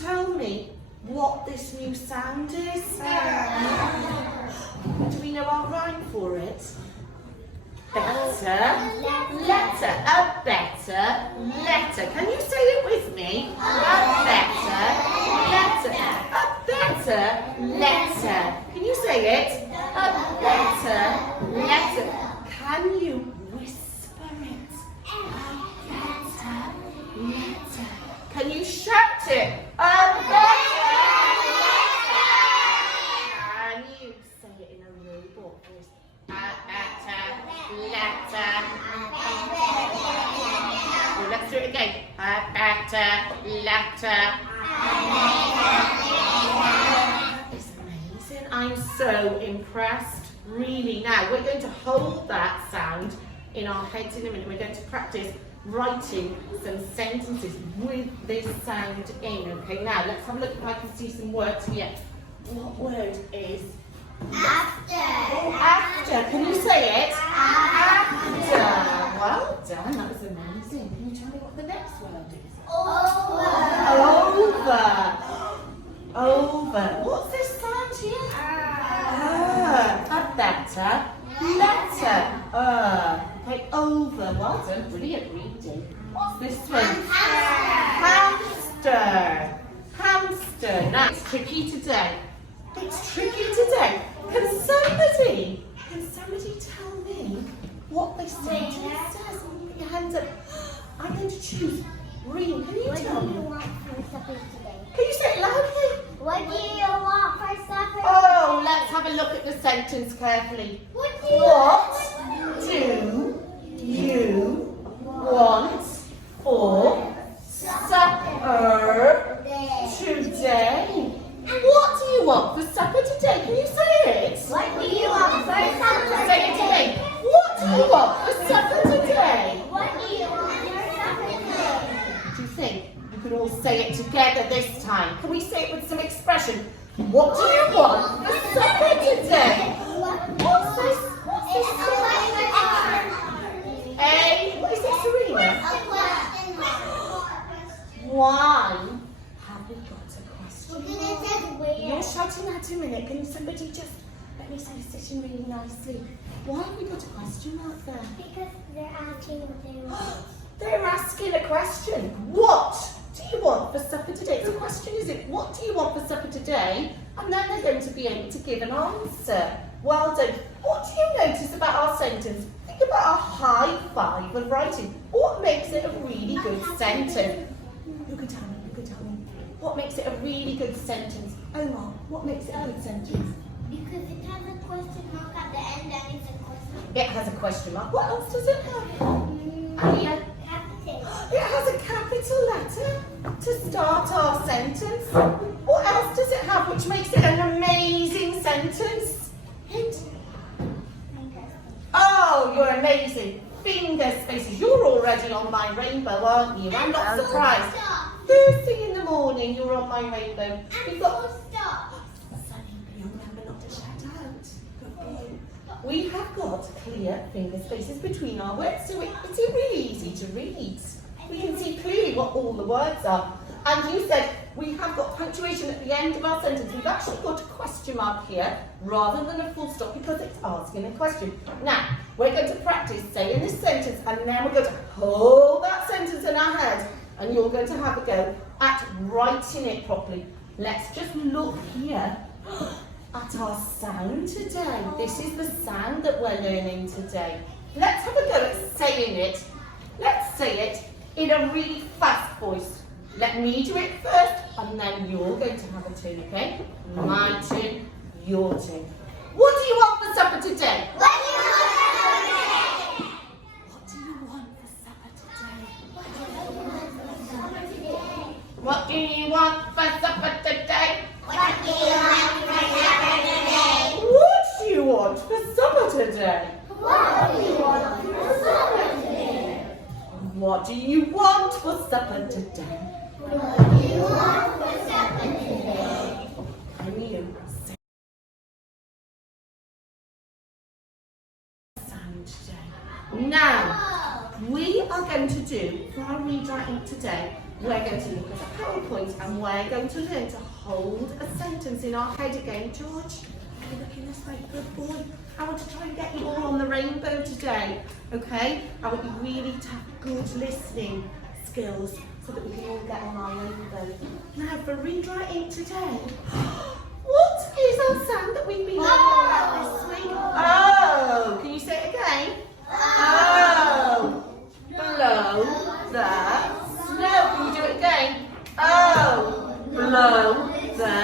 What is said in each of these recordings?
tell me what this new sound is? Do we know our rhyme for it? Better, letter, a better letter. Can you say it with me? A better letter, a better letter. Can you say it? A better letter. Can you whisper it? A better letter. Can you shout it? A better letter. Can you say it in a robot voice? A better letter. Well, let's do it again. A better letter. It's amazing. I'm so impressed. Really. Now we're going to hold that sound in our heads in a minute. We're going to practice writing some sentences with this sound in. Okay, now let's have a look if I can see some words here. What word is After. oh, after? Can you say it? After. Well done, that was amazing. Can you tell me what the next word is? Over. Over. What's this sound here? A better letter. Okay, over. Well done. Brilliant reading. What's this one? Hamster. Hamster. Now it's tricky today. It's tricky today. Can somebody tell me what this sentence says? Put your hands up. I'm going to choose. Reem, can you What tell do you me? want for supper today? Can you say it loudly? What do you want for supper Oh, today? let's have a look at the sentence carefully. What do you What do you want for supper today? What do you want for supper today? Can you say it? What do you want for supper Say it today? again. What do you want for supper today? What do you want for supper today? Do you think you could all say it together this time? Can we say it with some expression? What do you want for supper today? What's this? What's this? What is it, Serena? Why have we got a question? You're shouting out a minute. Can somebody just let me say sitting really nicely? Why have we got a question mark there? Because they're asking what they want. They're asking a question. What do you want for supper today? It's a question, is it? What do you want for supper today? And then they're going to be able to give an answer. Well done. What do you notice about our sentence? Think about our high five of writing. What makes it a really good sentence? You can tell me, you can tell me. What makes it a really good sentence? Omar, what makes it a good sentence? Because it has a question mark at the end and it's a question. It has a question mark. What else does it have? Alia? Capital. It has a capital letter to start our sentence. What else does it have which makes it an amazing sentence? Hint. Oh, you're amazing. Finger spaces. You're already on my rainbow, aren't you? I'm not surprised. First thing in the morning, you're on my rainbow. We've got... Sunny, remember not to shout out. Good boy. We have got clear finger spaces between our words, so it's really easy to read. We can see clearly what all the words are. And you said we have got punctuation at the end of our sentence. We've actually got a question mark here rather than a full stop because it's asking a question. Now, we're going to practice saying this sentence and then we're going to hold that sentence in our head and you're going to have a go at writing it properly. Let's just look here at our sound today. This is the sound that we're learning today. Let's have a go at saying it. Let's say it in a really fast voice. Let me do it first, and then you're going to have a turn, okay? My turn, your turn. What do you want for supper today? What do you want for supper today? What do you want for supper today? What do you want for supper today? What do you want for supper today? What do you want for supper What do you want for supper today? today? What do you want for supper today? What do you want for supper today? What do you want for supper today? Can you say sound today? Now, we are going to do, for our read writing today, we're going to look at a PowerPoint and we're going to learn to hold a sentence in our head again. George, are you looking this way? Good boy. I want to try and get you all on the rainbow today, okay? I want you really to have good listening skills so that we can all get on our rainbow. Now, for read writing today, what is our sound that we've been learning about this week? Oh, can you say it again? Oh, blow the snow. Can you do it again? Oh, blow the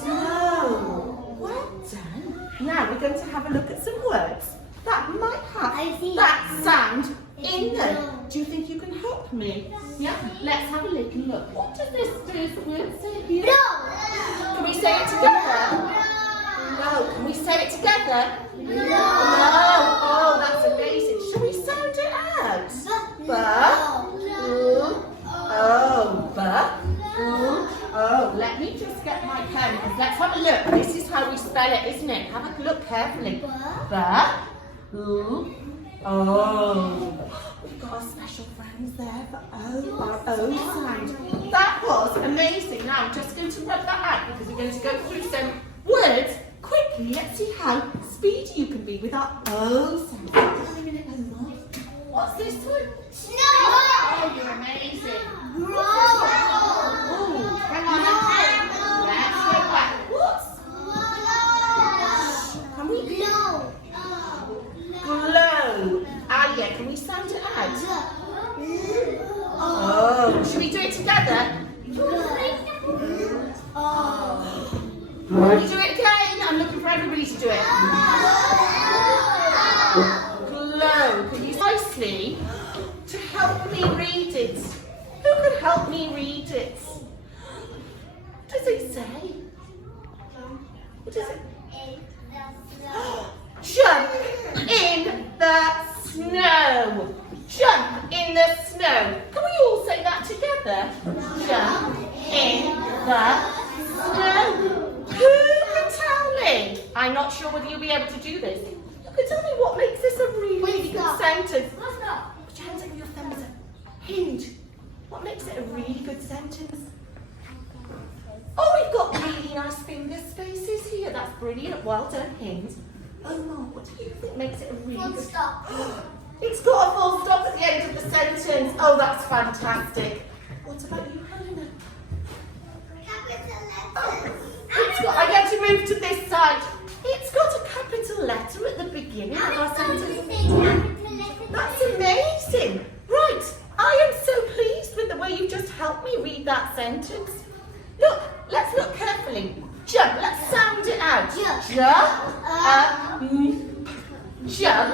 snow. Well done. Now we're going to have a look at some words that might have that sound in them. Do you think you can help me? Yeah? Let's have a little look. What does this first word say here? Can we say it together? No. Can we say it together? No. Oh, that's amazing. Shall we sound it out? Oh, let me just get my pen because let's have a look. This is how we spell it, isn't it? Have a look carefully. Oh. We've got our special friends there for O, our O sound. That was amazing. Now I'm just going to rub that out because we're going to go through some words quickly. Let's see how speedy you can be with our O sound. Just a minute, Omar. What's this one? Snow. Oh, you're amazing. Oh, hang on. Let's go back. What's? Can we? Glow. Ah, yeah. Can we sound it out? Oh, should we do it together? Can you do it again? I'm looking for everybody to do it. Glow. Can you nicely to help me read it? Who could help me read it? What does it say? What does it? Jump in the snow. Jump in the snow. Can we all say that together? Jump in the snow. Who can tell me? I'm not sure whether you'll be able to do this. You can tell me what makes this a really good sentence. Put your hands over your thumb as a hint. What makes it a really good sentence? Oh, we've got really nice finger spaces here. That's brilliant. Well done, Hint. Oh, Mom, what do you think makes it a really good... Stop. It's got a full stop at the end of the sentence. Oh, that's fantastic. What about you, Helena? I get to move to this side. It's got a capital letter at the beginning of our sentence. That's amazing. Right, I am so pleased with the way you just helped me read that sentence. Look, let's look carefully. Jump, let's sound it out. Jump.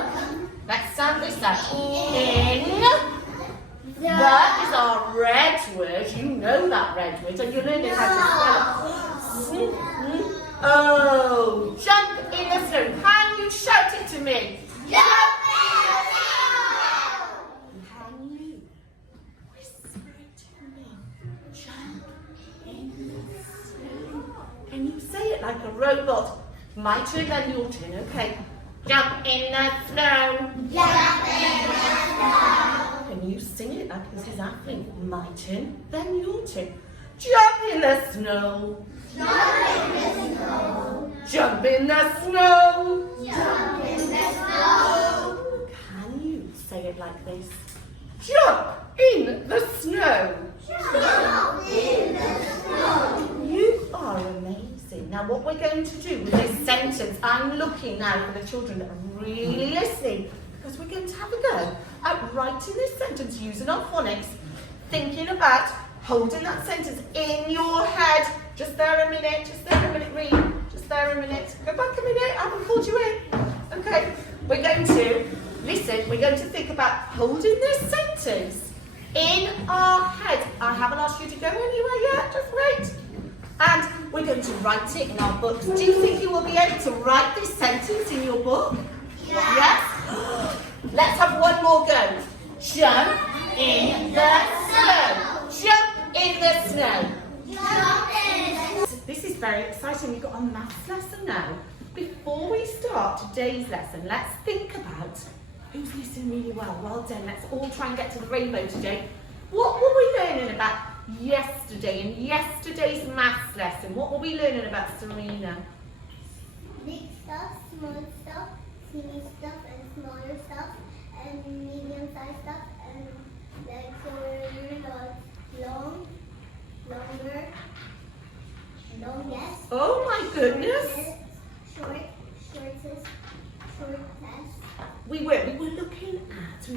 Let's sound this out. In. That is our red word. You know that red word, and you're learning how to spell it. Oh, jump in the snow. Can you shout it to me? Jump in the snow. Can you whisper it to me? Jump in the snow. Can you say it like a robot? My turn, then your turn. Okay. Jump in the snow. Jump in the snow. Can you sing it like this is happening? My turn, then your turn. Jump in the snow. Jump in the snow. Jump in the snow. Jump in the snow. Can you say it like this? Jump in the snow. Jump in the snow. You are amazing. Now what we're going to do with this sentence, I'm looking now for the children that are really listening, because we're going to have a go at writing this sentence using our phonics, thinking about holding that sentence in your head. Just there a minute, Reed. Just there a minute. Go back a minute, I haven't called you in. Okay, we're going to think about holding this sentence in our head. I haven't asked you to go anywhere yet, just wait. And we're going to write it in our books. Do you think you will be able to write this sentence in your book? Yeah. Yes? Let's have one more go. Jump in the snow. Jump in the snow. Jump in the snow. This is very exciting. We've got our maths lesson now. Before we start today's lesson, let's think about who's listening really well. Well done. Let's all try and get to the rainbow today. What were we learning about? yesterday. In yesterday's maths lesson, what were we learning about, Serena? Big stuff, small stuff, teeny stuff, and smaller stuff, and medium-sized stuff, and like so long, longer, longest. Oh my goodness. Shortest. We were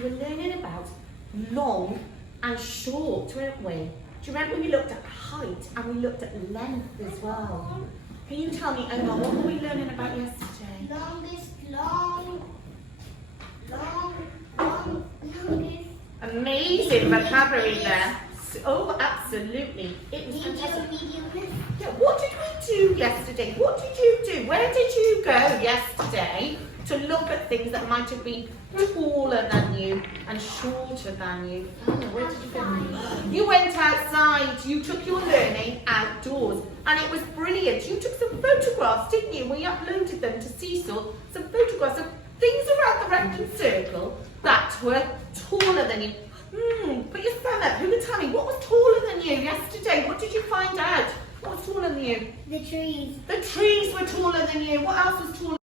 learning about long and short, weren't we? Do you remember we looked at height and we looked at length as well? Can you tell me, Omar, what were we learning about yesterday? Longest. Amazing vocabulary there. Oh, absolutely. It was fantastic. Yeah, what did we do yesterday? What did you do? Where did you go yesterday to look at things that might have been taller than you and shorter than you? Oh, where did you go? You went outside. You took your learning outdoors. And it was brilliant. You took some photographs, didn't you? We uploaded them to Cecil. Some photographs of things around the round circle that were taller than you. Put your thumb up. Who can tell me what was taller than you yesterday? What did you find out? What was taller than you? The trees. The trees were taller than you. What else was taller?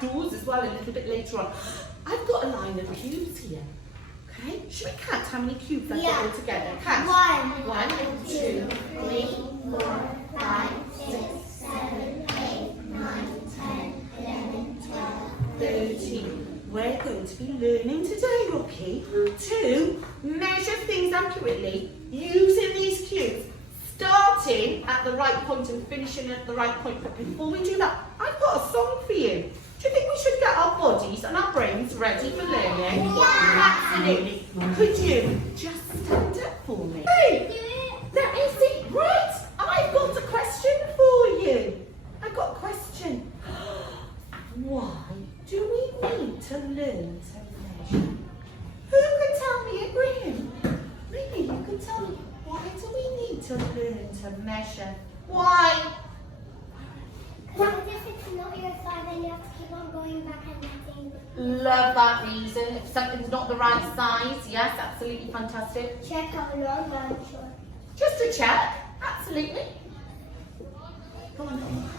outdoors as well a little bit later on. I've got a line of cubes here. Okay, should we count how many cubes I've got all together? Count. 1, 2, 3, 4, 5, 6, 7, 8, 9, 10, 11, 12, 13. We're going to be learning today, Rocky, to measure things accurately using these cubes, starting at the right point and finishing at the right point. But before we do that, I've got a song for you. Do you think we should get our bodies and our brains ready for learning? Yeah. Absolutely. Could you just stand up for me? Hey, that is it. Right, I've got a question for you. I've got a question. Why do we need to learn to measure? Who can tell me a Graham? Really, you can tell me. Why do we need to learn to measure? Why? Because if it's not your size, then you have to keep on going back and measuring. Love that reason. If something's not the right size, yes, absolutely fantastic. Check how long I'm short. Just to check, absolutely. Go on.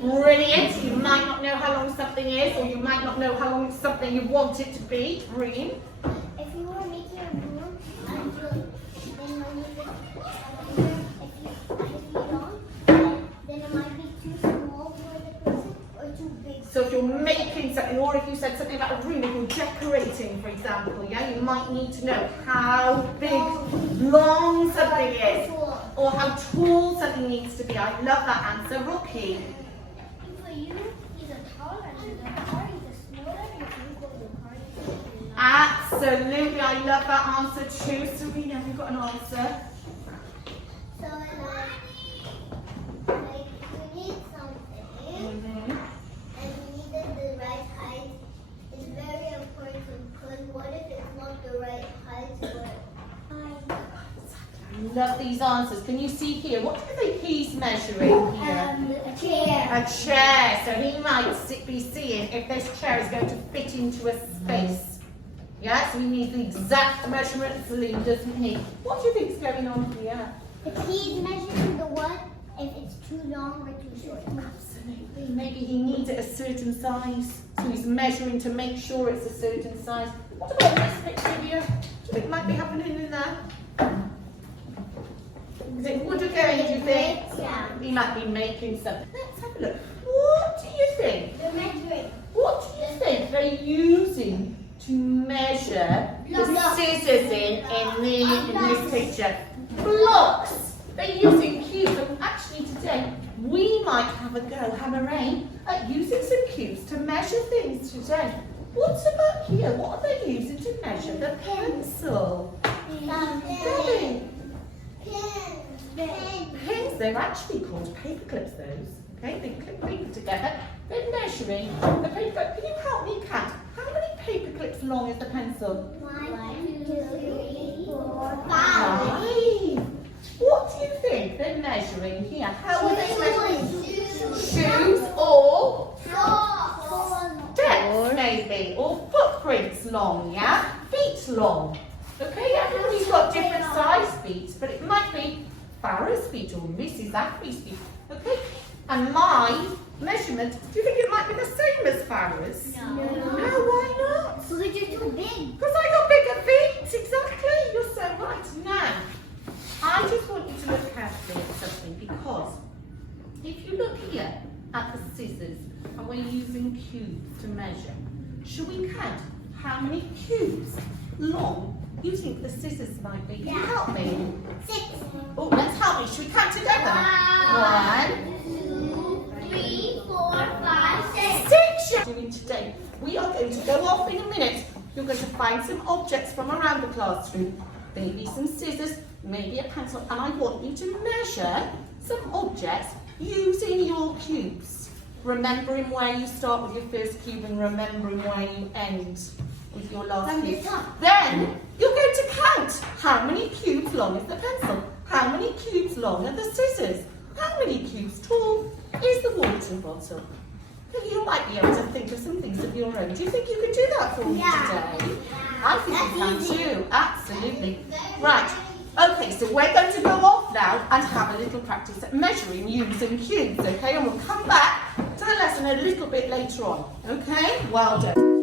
Brilliant. You might not know how long something is, or you might not know how long something you want it to be. Brilliant. If you were making a room, then when you if you long, then it might be too small for the person or too big. So if you're making something, or if you said something about a room, if you're decorating, for example, yeah, you might need to know how big, long something is, or how tall something needs to be. I love that answer, Rookie. For you, he's a taller and the car is a smaller. If you go to the car, you Absolutely, I love that answer too. Serena, have you got an answer? So like you need something, and you need it the right height. It's very important because what if it's not the right height? I love these answers. Can you see here? What do you think he's measuring here? A chair. A chair. So he might be seeing if this chair is going to fit into a space. Yeah, so he needs the exact measurement, Celine, doesn't he? What do you think is going on here? He's measuring the one if it's too long or too short. Absolutely. Maybe he needs it a certain size. So he's measuring to make sure it's a certain size. What about this picture here? What do you think might be happening in there? Is it wood again, do you think? Yeah. He might be making something. Let's have a look. What do you think? They're measuring. What do you think they're using to measure the scissors in this picture? Blocks. They're using cubes. And actually today we might have a go, Hammer-Rain, at using some cubes to measure things today. What's about here? What are they using to measure the pencil? Really? Pins, they're actually called paper clips, those. Okay, they clip paper together. They're measuring the paper. Can you help me count? How many paper clips long is the pencil? 1, 2, 3, 4, 5. 5. What do you think they're measuring here? How are they measuring? Shoes or steps, maybe, or footprints long, yeah? Feet long. Okay, everybody's got different size feet, but it might be Farah's feet or Mrs. Ackley's feet. Okay, and my measurement, do you think it might be the same as Farah's? No. No, why not? So that you're too big. Because I got bigger feet, exactly. You're so right. Now, I just want you to look carefully at something, because if you look here at the scissors and we're using cubes to measure, should we count how many cubes long you think the scissors might be? Can you help me? 6. Oh, let's help me. Should we count together? 1, 2, 3, 4, 5, 6. 6. Doing today. We are going to go off in a minute. You're going to find some objects from around the classroom. Maybe some scissors, maybe a pencil, and I want you to measure some objects using your cubes. Remembering where you start with your first cube and remembering where you end with your last cube. Then you're going to count how many cubes long is the pencil, how many cubes long are the scissors, how many cubes tall is the water bottle. You might be able to think of some things of your own. Do you think you could do that for me today? I think you can too, absolutely. Right, okay, so we're going to go off now and have a little practice at measuring using cubes, okay? And we'll come back to the lesson a little bit later on, okay? Well done.